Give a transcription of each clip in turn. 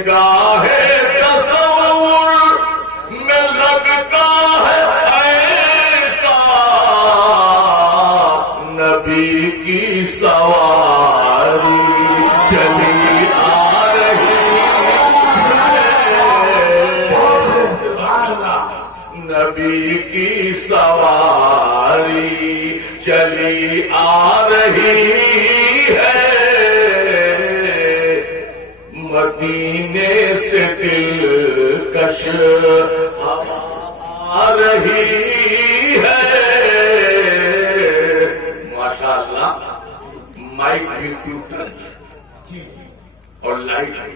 نگاہ تصور میں لگتا ہے ایسا نبی کی سواری چلی آ رہی ہے، نبی کی سواری چلی آ رہی ہے، مدینے سے دلکش آ رہی ہے۔ ماشاءاللہ مائک بھی ٹوٹل اور لائٹ بھی،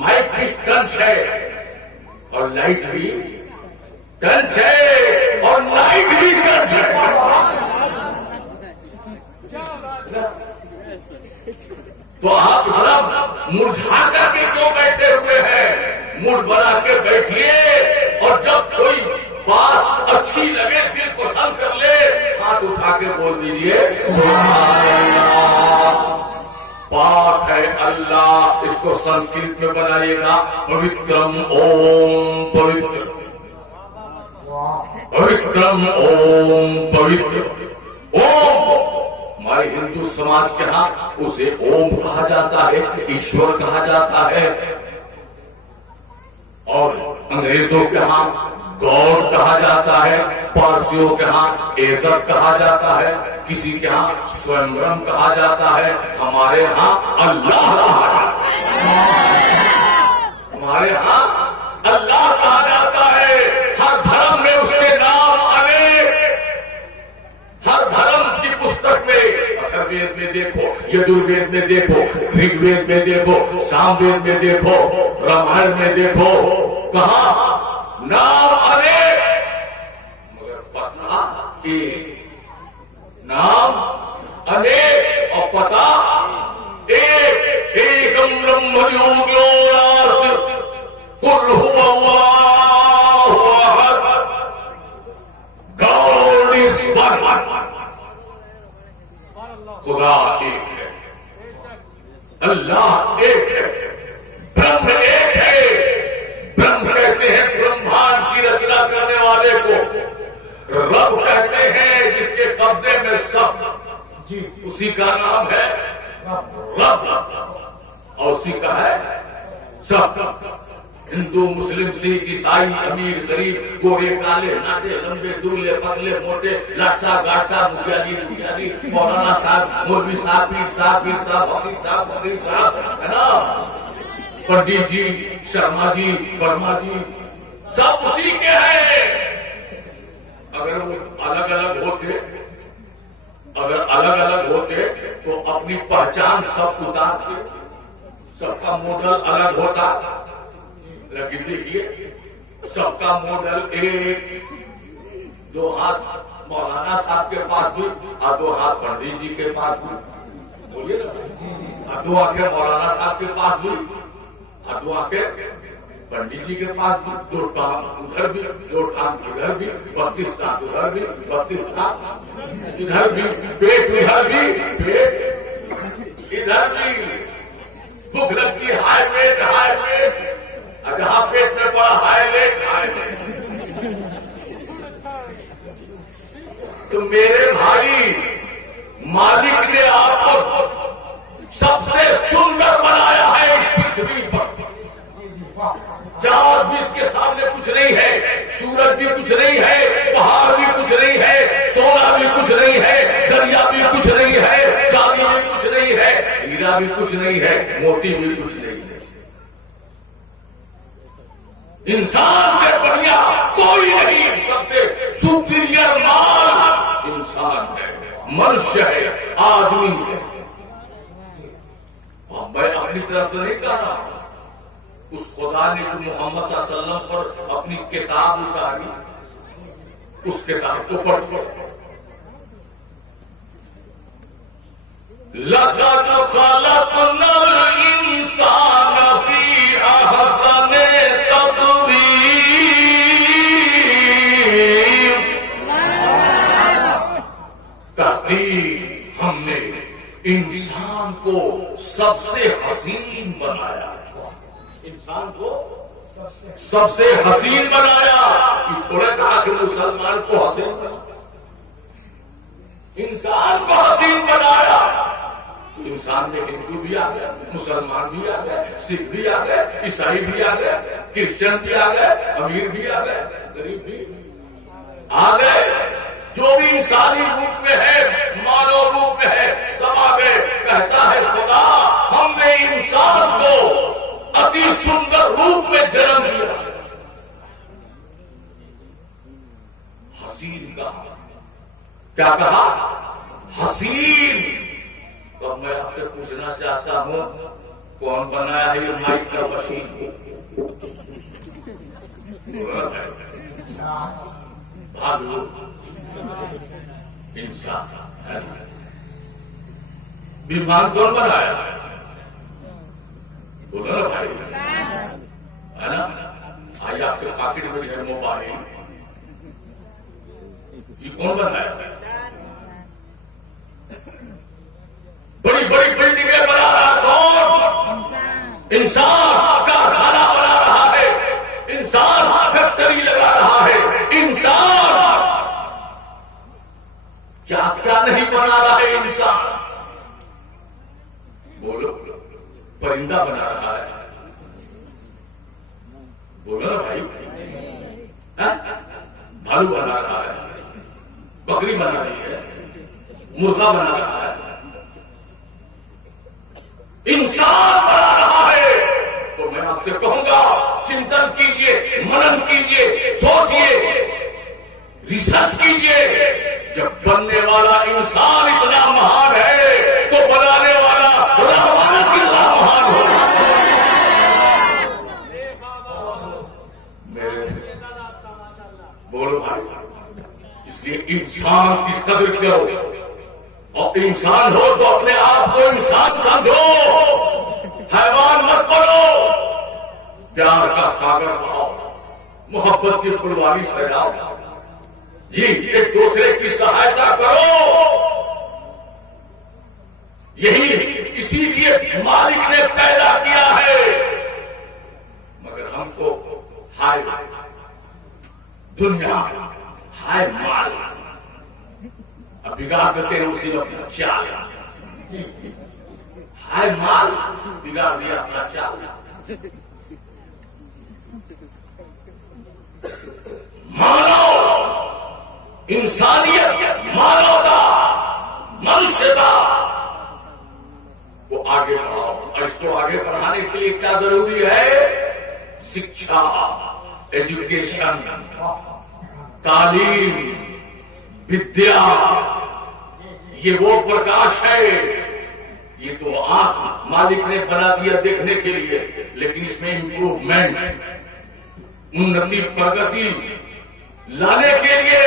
مائک بھی ٹنچ ہے اور لائٹ بھی ٹنچ ہے اور لائٹ بھی ٹنچ ہے۔ تو آپ حرم مرجھا کر کے کیوں بیٹھے ہوئے ہیں؟ موڈ بنا کے بیٹھیے، اور جب کوئی بات اچھی لگے، دل کو تنگ کر لے، ہاتھ اٹھا کے بول دیجیے سبحان اللہ، پاک ہے اللہ۔ اس کو سنسکرت میں بنائیے گا پوترم اوم پوتر، پوترم اوم پوتر۔ اوم ہمارے ہندو سماج کے ہاں اسے اوم کہا جاتا ہے، ایشور کہا جاتا ہے، اور انگریزوں کے ہاں گاڈ کہا جاتا ہے، پارسیوں کے ہاں عزت کہا جاتا ہے، کسی کے ہاں سوئمبرم کہا جاتا ہے، ہمارے ہاں اللہ کہا جاتا ہے، ہمارے ہاں اللہ کہا جاتا ہے۔ ہر دھرم میں اس کے نام آئے، ہر دھرم کی پستک میں، وید میں دیکھو، یجوروید میں دیکھو، رگ وید میں دیکھو، سام وید میں دیکھو، رامائن میں دیکھو، کہاں نام ارے مگر پتا ایک، نام انیک اور پتا ایک۔ ایکم برہم یوگیو ناست قل هو اللہ احد God is one، خدا ایک ہے، اللہ ایک ہے، برہم ایک ہے۔ برہم کہتے ہیں برہمانڈ کی رچنا کرنے والے کو، رب کہتے ہیں جس کے قبضے میں سب، اسی کا نام ہے رب، اور اسی کا ہے سب۔ ہندو مسلم سکھ عیسائی امیر غریب گورے کالے ناٹے لمبے دبلے پتلے موٹے لاٹسا گاٹسا مکھیا جی مولانا صاحب مولوی صاحب پیر صاحب فقیر صاحب ہے نا، پنڈت جی شرما جی ورما جی سب اسی کے ہیں۔ اگر وہ الگ الگ ہوتے تو اپنی پہچان سب اتارتے، سب کا ماڈل الگ ہوتا، لیکن دیکھیے سب کا ماڈل ایک، دو ہاتھ مولانا صاحب کے پاس بھی اور دو ہاتھ پنڈت جی کے پاس بھی، بولیے نا، دو آنکھیں مولانا صاحب کے پاس بھی اور دو آنکھیں پنڈت جی کے پاس بھی، دو ٹانگ ادھر بھی، دو ٹانگ ادھر بھی، 32 ٹانگ ادھر بھی، 32 ٹانگ ادھر بھی، پیٹ ادھر بھی، پیٹ ادھر بھی، بھوک لگتی ہائی پیٹ جہاں پیٹ میں پڑا ہائی لیٹ۔ تو میرے بھائی مالک نے آپ کو سب سے سندر بنایا ہے اس پرتھوی پر، چاند بھی اس کے سامنے کچھ نہیں ہے، سورج بھی کچھ نہیں ہے، پہاڑ بھی کچھ نہیں ہے، سونا بھی کچھ نہیں ہے، دریا بھی کچھ نہیں ہے، چاندی بھی کچھ نہیں ہے، ہیرا بھی کچھ نہیں ہے، موتی بھی کچھ نہیں ہے۔ انسان سے بڑھیا کوئی نہیں، سب سے سپیریئر مال انسان ہے، منشیہ ہے، آدمی ہے۔ میں اپنی طرف سے نہیں کہہ رہا، اس خدا نے جو محمد صلی اللہ علیہ وسلم پر اپنی کتاب اتاری، اس کتاب کو پڑھ کر لَقَدْ خَلَقْنَا الْإِنسَانَ فِي أَحْسَنِ تَقْوِيمٍ، تحقیق ہم نے انسان کو سب سے حسین بنایا. انسان کو سب سے حسین بنایا. یہ تھوڑے کہا کہ مسلمان کو حسین بنایا. انسان کو حسین بنایا. تو انسان میں ہندو بھی آ گئے, مسلمان بھی آ گئے, سکھ بھی آ گئے, عیسائی بھی آ گئے, کرسچن بھی آ گئے, امیر بھی آ گئے, غریب بھی آ گئے. جو بھی انسانی روپ میں ہے, مانو روپ میں ہے, سب آ گئے. کہتا ہے خدا ہم نے انسان کو اتی سندر روپ میں جنم دیا. حسین کہا. کیا کہا؟ حسین. تو میں آپ سے پوچھنا چاہتا ہوں, کون بنایا ہے یہ مائک کا مشین؟ بھالو انسان. بیمان کون بنایا؟ بولو نا بھائی, ہے نا. آئیے آپ کے پاکٹ میں ہے موبائل, یہ کون بنایا؟ بڑی بڑی بلڈنگیں بنا رہا کون؟ انسان. کارخانہ بنا رہا ہے انسان, فیکٹری لگا رہا ہے انسان. کیا کیا نہیں بنا رہا ہے انسان؟ بولو. پرندہ بنا رہا ہے. بولو نا بھائی. بھالو بنا رہا ہے, بکری بنا رہی ہے, مرغا بنا رہا ہے, انسان بنا رہا ہے. تو میں آپ سے کہوں گا چنتن کیجئے, منن کیجئے, سوچئے, ریسرچ کیجئے. جب بننے والا انسان اتنا مہان ہے تو بنانے والا رحمان کتنا مہان ہوگا. بولو بھائی. اس لیے انسان کی قدر کرو, اور انسان ہو تو اپنے آپ کو انسان سمجھو, حیوان مت بنو. پیار کا ساگر بہاؤ, محبت کی پھلواری سجاؤ, یہ ایک دوسرے کی سہایتا کرو. یہی اسی لیے مالک نے پیدا کیا ہے. مگر ہم کو ہائے دنیا, ہائے مال, اب بگاڑ دیتے ہیں اسی میں اپنا چال. ہائے مال, بگاڑ دیا اپنا چال. مانو انسانیت, مانوتا, منشیتا کو آگے بڑھاؤ. اور اس کو آگے بڑھانے کے لیے کیا ضروری ہے؟ شکشا, ایجوکیشن, تعلیم, ودیا. یہ وہ پرکاش ہے. یہ تو آنکھ مالک نے بنا دیا دیکھنے کے لیے, لیکن اس میں امپروومنٹ, انتی, پرگتی لانے کے لیے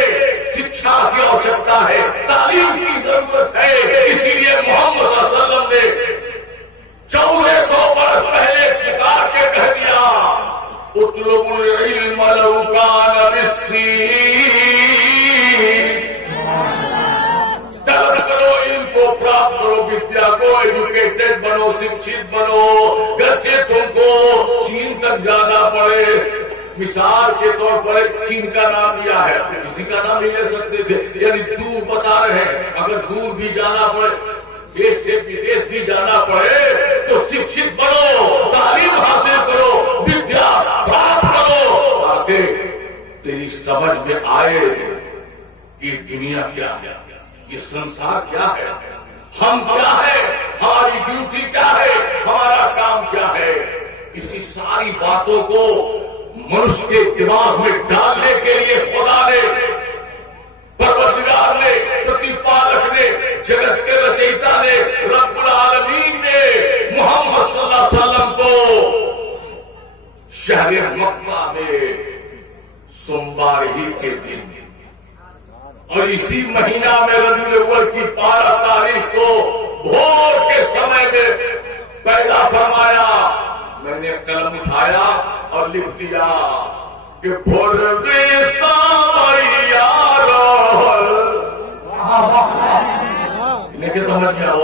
شکشا کی آوشکتا ہے, تعلیم کی ضرورت ہے. اسی لیے محمد صلی اللہ علیہ وسلم نے 1400 برس پہلے پکار کے کہہ دیا, اطلبوا العلم لو کان بالسین. طلب کرو علم کو, پراپت کرو ودیا کو, ایجوکیٹڈ بنو, شکشت بنو, گرچہ تم کو چین تک جانا پڑے. مثال کے طور پر چین کا نام لیا ہے, کسی کا نام نہیں لے سکتے تھے, یعنی دور بتا رہے ہیں. اگر دور بھی جانا پڑے, دیش سے ودیش بھی جانا پڑے, تو شکشت بنو, تعلیم حاصل کرو, ودیا پراپت کرو, تاکہ تیری سمجھ میں آئے کہ دنیا کیا ہے, یہ سنسار کیا ہے, ہم کیا ہے, ہماری ڈیوٹی کیا ہے, ہمارا کام کیا ہے. اسی ساری باتوں کو منش کے دماغ میں ڈالنے کے لیے خدا نے, پروردگار نے, پرتیپالک نے, جگت کے رچیتا نے, رب العالمین نے محمد صلی اللہ علیہ وسلم کو شہر مکہ میں سوموار ہی کے دن اور اسی مہینہ میں ربیع الاول کی 12 تاریخ کو بھور کے سمے میں پیدا فرمایا. میں نے قلم اٹھایا اور لکھ دیا کہ انہیں کیا سمجھ میں آؤ,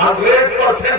100%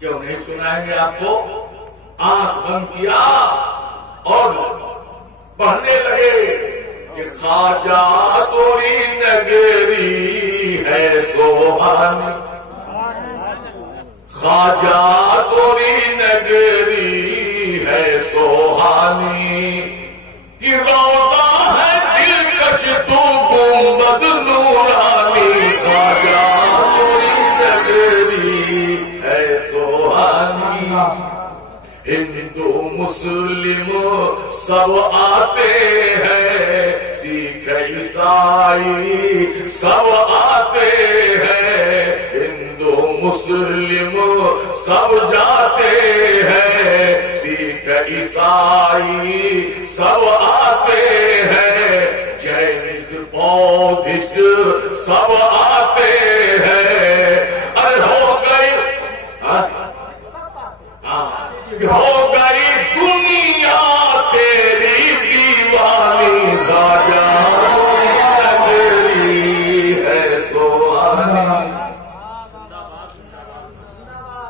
کیوں نہیں سنائیں گے آپ کو؟ آنکھ بند کیا اور پڑھنے لگے کہ خواجہ توری نگری ہے سوہانی، خواجہ توری نگری ہے سوہانی، کی روضہ ہے دلکش تو گنبد نورانی، خواجہ توری نگری ہے سوہانی۔ ہندو مسلم سب آتے ہیں، سکھ عیسائی سب آتے ہیں، ہندو مسلم سب جاتے ہیں، سکھ عیسائی سب آتے ہیں، جینز بودھسٹ سب آتے ہیں۔ ارے ہو گئی ہو گئی دنیا تیری دیوانی، خواجہ نگری ہے سوہانی۔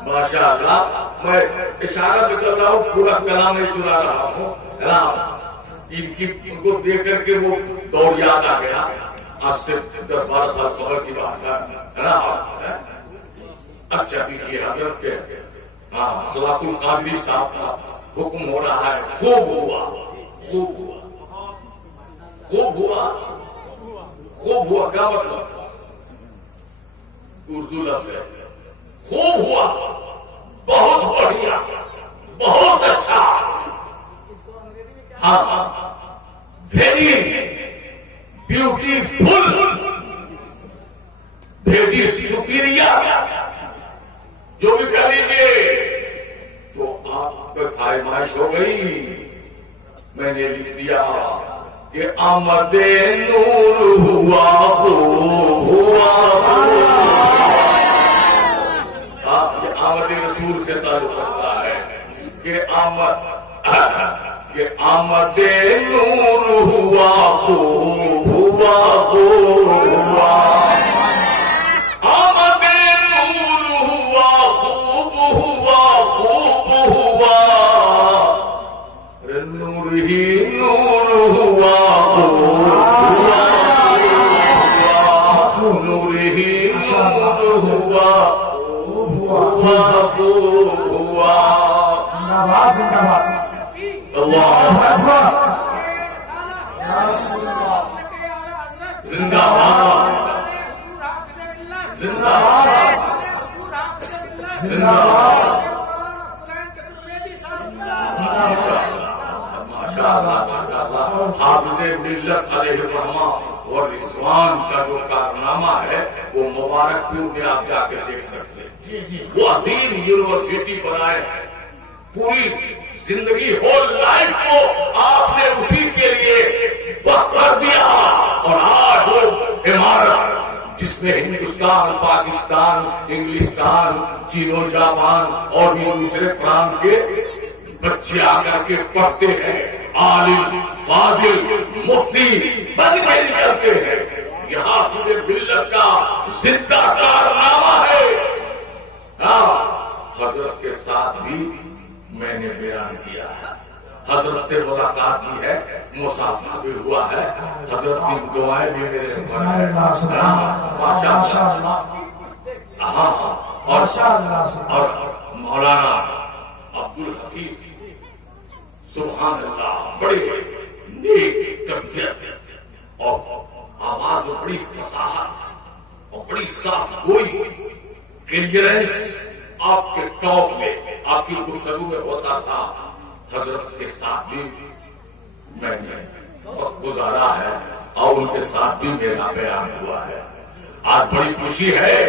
ماشاء اللہ، میں اشارہ بھی کر رہا ہوں، پورا کلام نہیں سنا رہا ہوں۔ ان کو دیکھ کر کے وہ دور یاد آ گیا، آج سے 10-12 سال قبل کی بات ہے نا۔ اچھا دیکھیے حضرت کے صلاح القادری صاحب کا حکم ہو رہا ہے، خوب ہوا، خوب ہوا، خوب ہوا، خوب ہوا کیا مطلب؟ اردو لفظ ہے خوب ہوا، بہت بڑھیا، بہت اچھا، ہاں، ویری بیوٹیفل، ویری سپیریئر، جو بھی کہہ لیجیے۔ تو آپ پہ فرمائش ہو گئی، میں نے لکھ دیا کہ آمد نور ہوا خوب ہوا، یہ آمد رسول سے تعلق رکھتا ہے کہ آمد نور ہوا خوب ہوا، خوب ہوا، آمد نور ہوا خوب ہوا، خوب ہوا، نور ہی نور ہوا خوب ہوا، نور ہی نور ہوا خوب ہوا، خوب ہوا۔ اللہ اکبر، زندہ باد، زندہ باد، زندہ باد، ماشاء اللہ، ماشاء اللہ۔ حافظ ملت علیہ الرحمہ اور رضوان کا جو کارنامہ ہے وہ مبارک پور میں آپ جا کے دیکھ سکتے ہیں۔ وہ عظیم یونیورسٹی بنائے، پوری زندگی ہول لائف کو آپ نے اسی کے لیے وقف کر دیا، اور آج وہ عمارت جس میں ہندوستان، پاکستان، انگلستان، چین و جاپان اور بھی دوسرے پرانت کے بچے آ کر کے پڑھتے ہیں، عالم، فاضل، مفتی بن کے نکلتے ہیں۔ یہاں صوبے ملت کا زندہ کارنامہ ہے۔ حضرت کے ساتھ بھی میں نے بیان کیا ہے، حضرت سے ملاقات بھی ہے، مصافحہ بھی ہوا ہے، حضرت کی دعائیں بھی میرے اوپر ہیں، ماشاء اللہ۔ ہاں، اور مولانا عبدالحفیظ سبحان اللہ، بڑے نیک طبیعت اور آواز میں بڑی فصاحت اور بڑی صاف گوئی، کلیئرنس آپ کے ٹاک میں، آپ کی گفتگو میں ہوتا تھا۔ حضرت کے ساتھ بھی میں نے وقت گزارا ہے اور ان کے ساتھ بھی میرا بیان ہوا ہے۔ آج بڑی خوشی ہے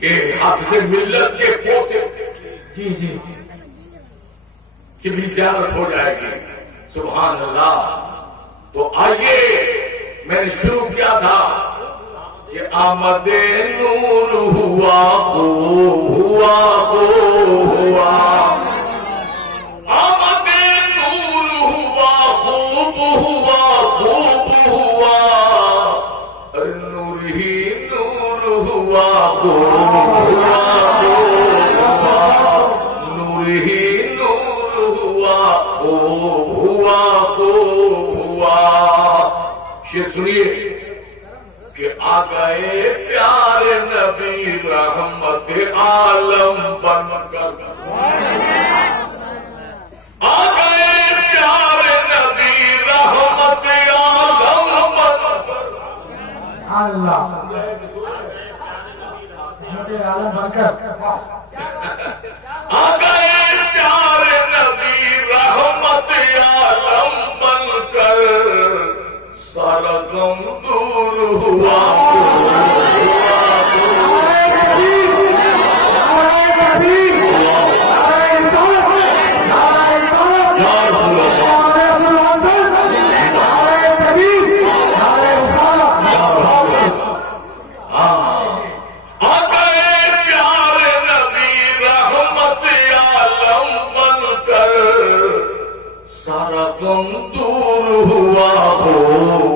کہ حافظ ملت کے پوتے جی کی بھی زیارت ہو جائے گی، سبحان اللہ۔ تو آئیے، میں نے شروع کیا تھا کہ آمد نور ہوا خوب ہوا، خوب ہوا، آمد نور ہوا خوب ہوا، خوب ہوا، نور ہی نور ہوا خوب ہوا، خوب ہوا، پیچھے سنیے کہ آ گئے پیارے نبی رحمت عالم بن کر، آ گئے پیارے نبی رحمت عالم بن کر، اللہ عالم بن کر آ گئے پیارے نبی رحمت عالم بن کر، سارا غم دور ہوا دور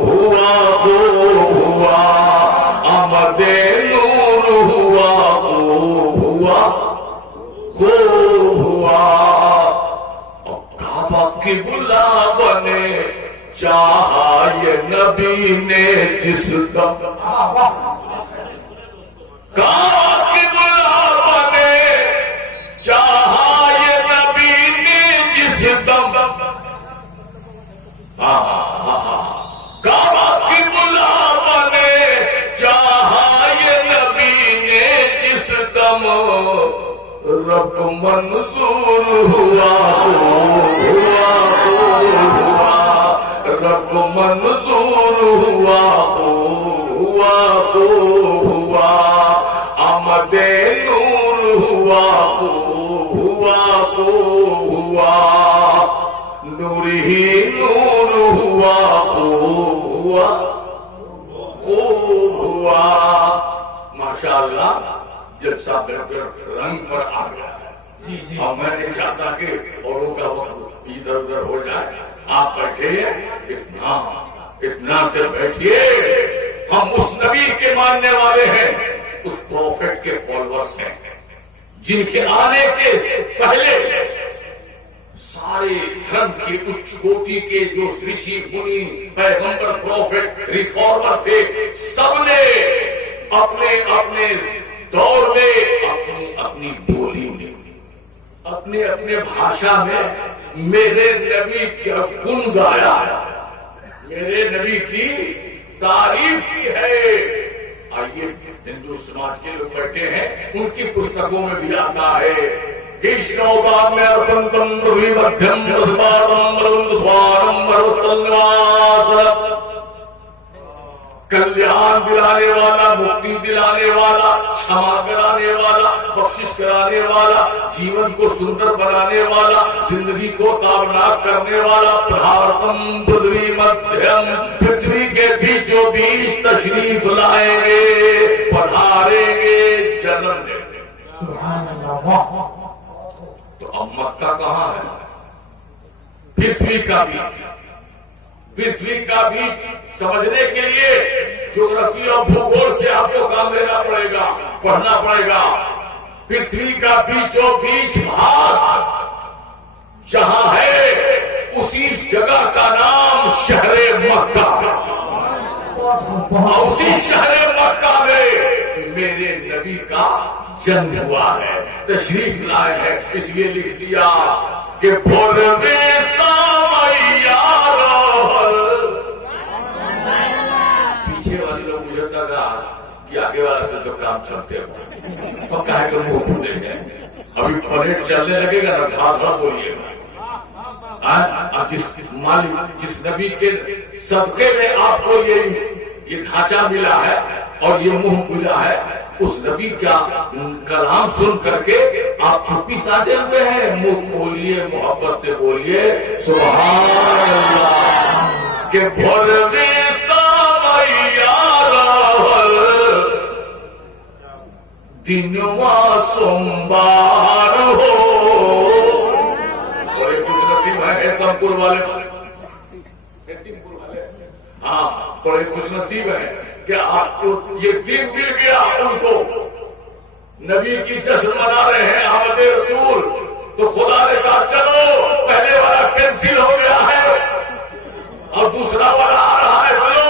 ہوا ہوا آمد نور ہوا کعبہ کی بلا بنے چاہا یہ نبی نے جس دم، کعبہ کی بلا بنے چاہا یہ نبی نے جس دم، کعبہ کی بلا بنے چاہا یہ نبی نے جس دم، رب منظور ہوا رب منظور ہوا آمد نور ہوا نور ہی نور ہوا ماشاءاللہ جلسہ بہتر رنگ پر آ گیا ہے۔ اور میں نہیں چاہتا کہ اوروں کا وقت ادھر ادھر ہو جائے، آپ بیٹھے اتنا سے بیٹھیے، ہم اس نبی کے ماننے والے ہیں، اس پروفیٹ کے فالوورز ہیں، جن کے آنے کے پہلے سارے دھرم کے اچ کوٹی کے جو رشی منی پیغمبر پروفیٹ ریفارمر تھے، سب نے اپنے اپنے دور میں اپنی اپنی بولی میں اپنے اپنے بھاشا میں میرے نبی کا گن گایا، میرے نبی کی تعریف کی ہے۔ آئیے ہندو سماج کے لوگ بیٹھے ہیں، ان کی پستکوں میں بھی آتا ہے کلیان دلانے والا، مکتی دلانے والا، چھما کرانے والا، بخشش کرانے والا، جیون کو سندر بنانے والا، زندگی کو تابناک کرنے والا، پرھارتم بدری مدھیم، پرتھوی کے بیچوں بیچ تشریف لائیں گے، پدھاریں گے، جنم دیں گے۔ سبحان اللہ۔ تو اب مکہ کہاں ہے؟ پرتھوی کا بیچ، پرتھوی کا بیچ سمجھنے کے لیے جغرافی اور بھوگول سے آپ کو کام لینا پڑے گا، پڑھنا پڑے گا۔ پرتھوی کا بیچوں بیچ بھاگ جہاں ہے، اسی جگہ کا نام شہر مکہ، اور اسی شہر مکہ میں میرے نبی کا جنم ہوا ہے، تشریف لائے ہیں۔ اس لیے لکھ دیا کہ بھولوے سامیا پیچھے والے لوگ مجھے لگا کہ آگے والا سے تو کام چلتے ہیں، اور کہا کہ منہ پھولے گئے، ابھی پریڈ چلنے لگے گا نا، گھاگرا بولیے گا۔ جس نبی کے صدقے میں آپ کو یہ ڈھانچہ ملا ہے اور یہ منہ ملا ہے، اس نبی کا کلام سن کر کے آپ چپی سادے ہوئے ہیں، منہ کھولیے، محبت سے بولیے سبحان اللہ، کہ بھولوے سامیا دنوا سوموار ہو۔ بڑے خوش نصیب ہیں تمپور والے، ہاں بڑے خوش نصیب ہیں کہ آپ کو یہ دن مل گیا، ان کو نبی کی جشن منا رہے ہیں احمد رسول، تو خدا نے کہا چلو پہلے والا کینسل ہو گیا ہے اور دوسرا والا آ رہا ہے، بولو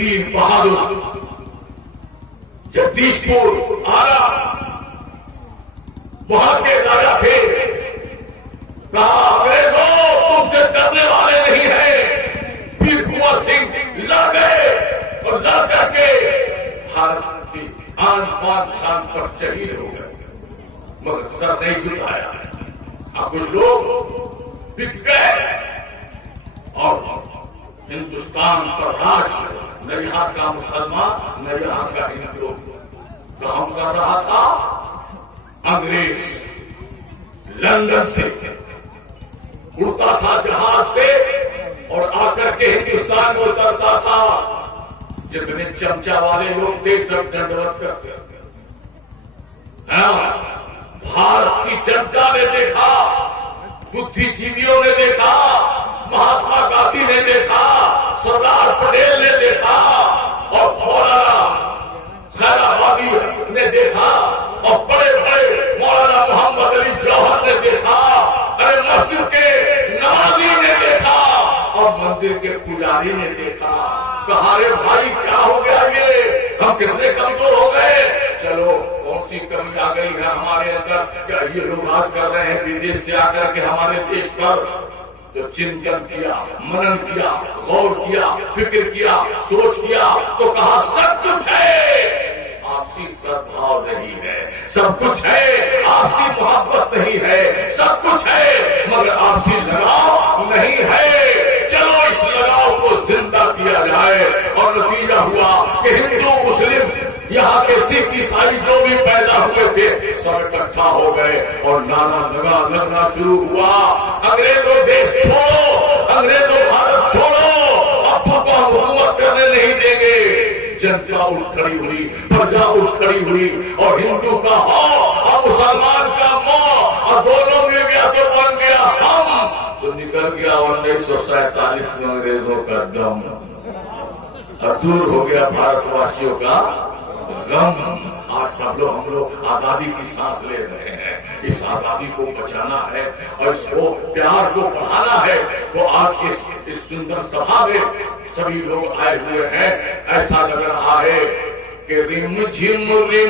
پیر بہادر جگدیش پور آرا وہاں کے راجا تھے. کہا انگریزوں تم سے ڈرنے والے نہیں ہیں. پیر کنور سنگھ لڑ گئے اور لڑ کر کے بھارت کی آن بان شان پر شہید ہو گئے مگر سر نہیں جھکایا. اب کچھ لوگ بک گئے اور ہندوستان پر راج نہ یہاں کا مسلمان نہ یہاں کا ہندو کام کر رہا تھا. انگریز لندن سے اڑتا تھا جہاز سے اور آ کر کے ہندوستان میں اترتا تھا. جتنے چمچا والے لوگ تھے سب دنڈوت کرتے تھے. بھارت کی جنتا نے دیکھا, بدھی جیویوں نے دیکھا, مہاتما گاندھی نے دیکھا, سردار پٹیل نے دیکھا اور مولانا خیر آبادی نے دیکھا اور بڑے بڑے مولانا محمد علی جوہر نے دیکھا. ارے مسجد کے نمازی نے دیکھا اور مندر کے پجاری نے دیکھا. کہا رے بھائی کیا ہو گیا, یہ ہم کتنے کمزور ہو گئے. چلو کون سی کمی آ گئی ہے ہمارے اندر, کیا یہ لوگ راج کر رہے ہیں ودیش سے آ کر کے ہمارے دیش پر. تو چنتن کیا, منن کیا, غور کیا, فکر کیا, سوچ کیا تو کہا سب کچھ ہے, آپسی سدبھاؤ نہیں ہے. سب کچھ ہے, آپسی محبت نہیں ہے. سب کچھ ہے مگر آپسی لگاؤ نہیں ہے. چلو اس لگاؤ کو زندہ کیا جائے. اور نتیجہ ہوا کہ ہندو مسلم یہاں کے سکھ عیسائی جو بھی پیدا ہوئے تھے سب اکٹھا ہو گئے اور نعرہ لگنا شروع ہوا. انگریزوں دیش چھوڑو, انگریزوں بھارت چھوڑو, اب تم کو ہم حکومت کرنے نہیں دیں گے. جنتا اٹھ کھڑی ہوئی, پرجا اٹھ کھڑی ہوئی اور ہندو کا ہو اور مسلمان کا مو اور دونوں مل گیا تو بن گیا ہم. تو نکل گیا 1947 میں انگریزوں کا دم اور دور ہو گیا بھارت واسیوں کا غم. آج سب لوگ ہم لوگ آزادی کی سانس لے رہے ہیں. اس آزادی کو بچانا ہے اور اس کو پیار کو بڑھانا ہے. تو آج کے اس سندر سبھا میں سبھی لوگ آئے ہوئے ہیں. ایسا لگ رہا ہے کہ رم جھم نوروں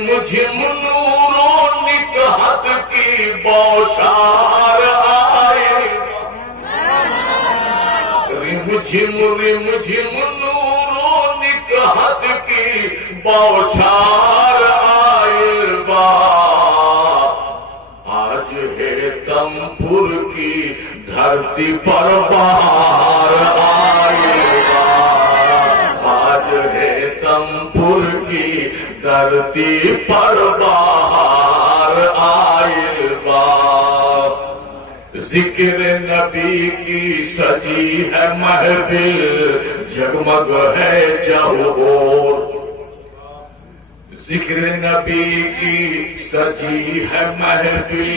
نکہت کی بوچھار آئے. رم جھم نوروں نکہت کی بوچھار آئے با. آج ہے تمپور کی دھرتی پر بہار آئے با. آج ہے تمپور کی دھرتی پر بہار آئے با. ذکر نبی کی سجی ہے محفل جگمگ ہے چہور. ذکر نبی کی سجی ہے محفل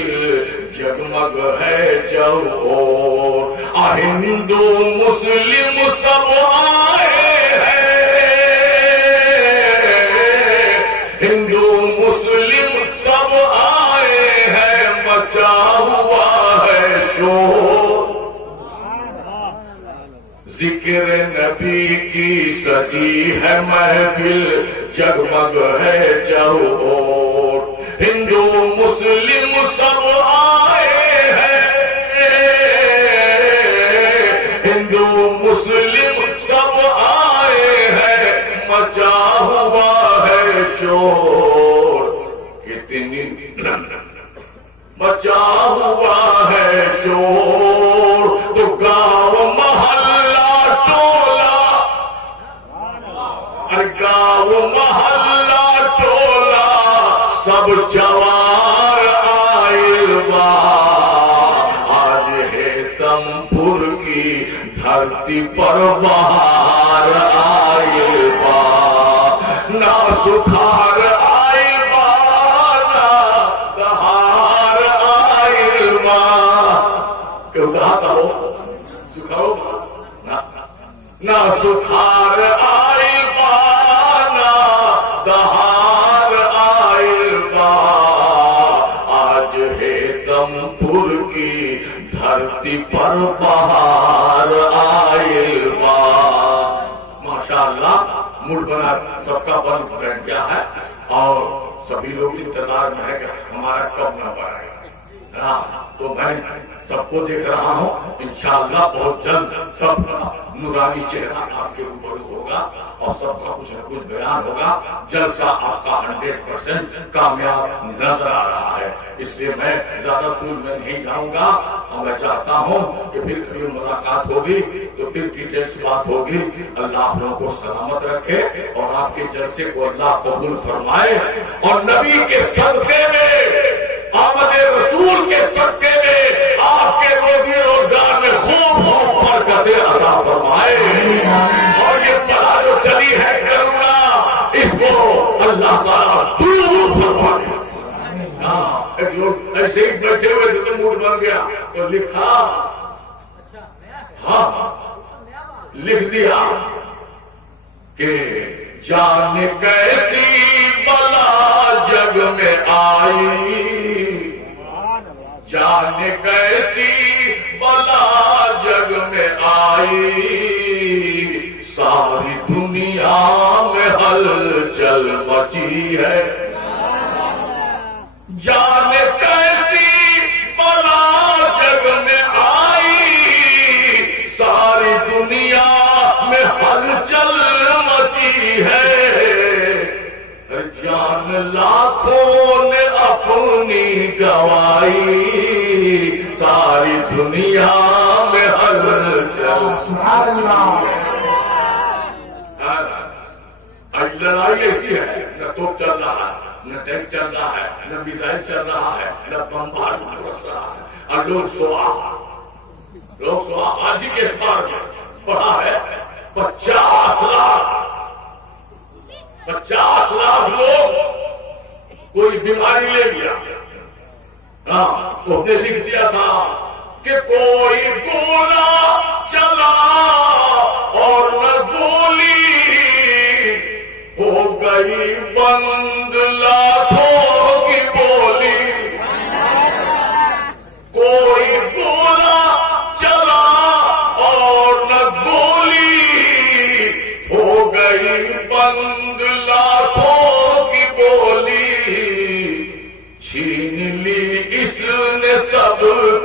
جگمگ ہے چہور. ہندو مسلم سب آئے ہیں, ہندو مسلم سب آئے ہیں, مچا ہوا ہے شور. ذکر نبی کی سجی ہے محفل جگمگ ہے چہور. ہندو مسلم سب آئے ہیں, ہندو مسلم سب آئے ہیں, مچا ہوا ہے شور. کتنی مچا ہوا ہے شور. تو گاؤں محلہ ٹولہ, گاؤں محلہ ٹولہ سب جوار آئے با. آج ہے تمپور کی دھرتی پر بہار آئے با. نہ سکھار آئے با نہ دہار آئے با. کیوں کہا کرو سکھاؤ نہ سکھار آئے با نہ دہار آئے با. آج ہے تمپور کی دھرتی پر بہار آئے با. ماشاءاللہ سب کا بن بیٹھ گیا ہے اور سبھی لوگ انتظار میں ہے کہ ہمارا کب نمبر آئے گا. تو میں سب کو دیکھ رہا ہوں, انشاءاللہ بہت جلد سب کا نورانی چہرہ آپ کے روبرو ہوگا اور سب کا کچھ نہ کچھ بیان ہوگا. جلسہ آپ کا 100% کامیاب نظر آ رہا ہے. اس لیے میں زیادہ دور میں نہیں جاؤں گا اور میں چاہتا ہوں کہ پھر کبھی ملاقات ہوگی تو پھر ڈیٹیلس بات ہوگی. اللہ آپ لوگوں کو سلامت رکھے اور آپ کے جلسے کو اللہ قبول فرمائے اور نبی کے صدقے میں, آمد رسول کے صدقے میں آپ کے روزی روزگار میں خوب خوب برکتیں عطا فرمائے. اور یہ بلا جو چلی ہے کرونا, اس کو اللہ تعالیٰ دور فرمائے. ایک لوگ ایسے ہی بیٹھے ہوئے تھے تو موڈ بن گیا تو لکھا, لکھ دیا کہ جانے کیسی بلا جگ میں آئی, جانے کیسی بلا جگ میں آئی, ساری دنیا میں ہلچل مچی ہے. جانے کیسی بلا جگ میں آئی, ساری دنیا میں ہلچل مچی ہے. جان لاکھوں نے اپنی گوائی, ساری دنیا میں ہلچل. سبحان اللہ. لڑائی ایسی ہے, نہ توپ چل رہا ہے, نہ ٹینک چل رہا ہے, نہ میزائل چل رہا ہے, نہ بمبار برس رہا ہے, اور لوگ سوا آج ہی کے اخبار میں پڑھا ہے 50 لاکھ لوگ کوئی بیماری لے لیا. تو اس نے لکھ دیا تھا کہ کوئی گولا چلا اور نہ گولی, ہو گئی بند لاکھوں کی بولی. کوئی گولا چلا اور نہ گولی, ہو گئی بند لاکھوں کی بولی. چھین لی اس نے سب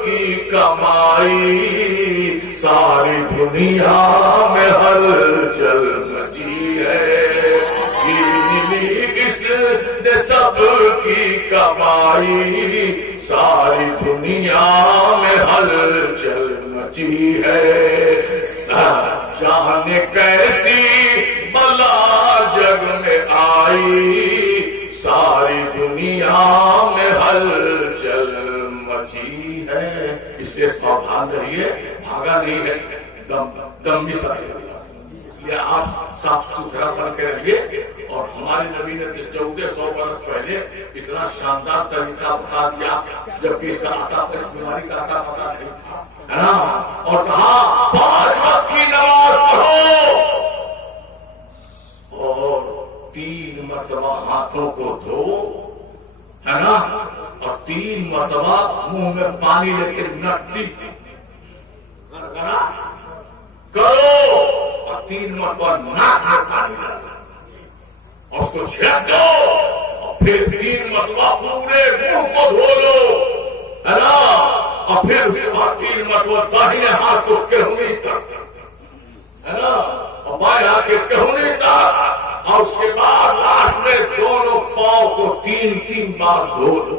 کی کمائی, ساری دنیا میں ہلچل مچی ہے. چھین لی اس نے سب کی کمائی, ساری دنیا میں ہلچل مچی ہے. جانے کیسی بلا جگ میں آئی, ساری دنیا میں ہلچل مچی ہے. اس سے ساودھان رہیے, بھاگا نہیں ہے, دم بھی سکے. اس لیے آپ صاف ستھرا بن کے رہیے. اور ہمارے نبی نے 1400 برس پہلے اتنا شاندار طریقہ بتا دیا, جبکہ اس کا عطا اس بیماری کا عطا پتا نہیں تھا, ہے نا. اور کہا 5 وقت کی نماز پڑھو اور 3 مرتبہ ہاتھوں کو دھو, ہے نا, اور 3 مرتبہ منہ میں پانی لے کے نٹی کرو اور 3 مرتبہ ناک میں پانی ڈالو اور اس کو چھینک دو اور پھر 3 مرتبہ پورے منہ کو دھو لو, ہے نا. اور پھر اس کے بعد 3 مرتبہ داہنے ہاتھ کو کہونی تک, ہے نا, اور بائیں ہاتھ کے کہونی تک, اور اس کے بعد لاسٹ میں دونوں پاؤں کو 3 بار دھو لو.